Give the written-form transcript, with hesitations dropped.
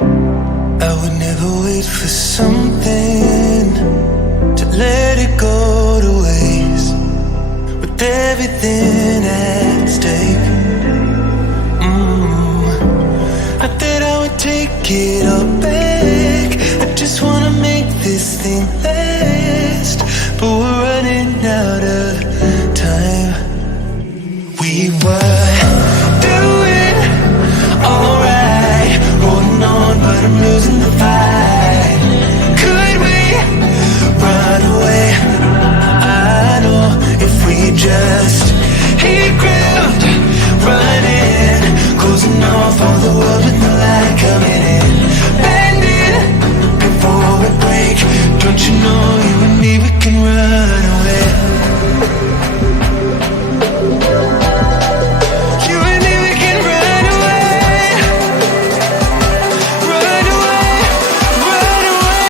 I would never wait for something to let it go to waste. With everything at stake, I thought I would take it all back. I just wanna make this thing last.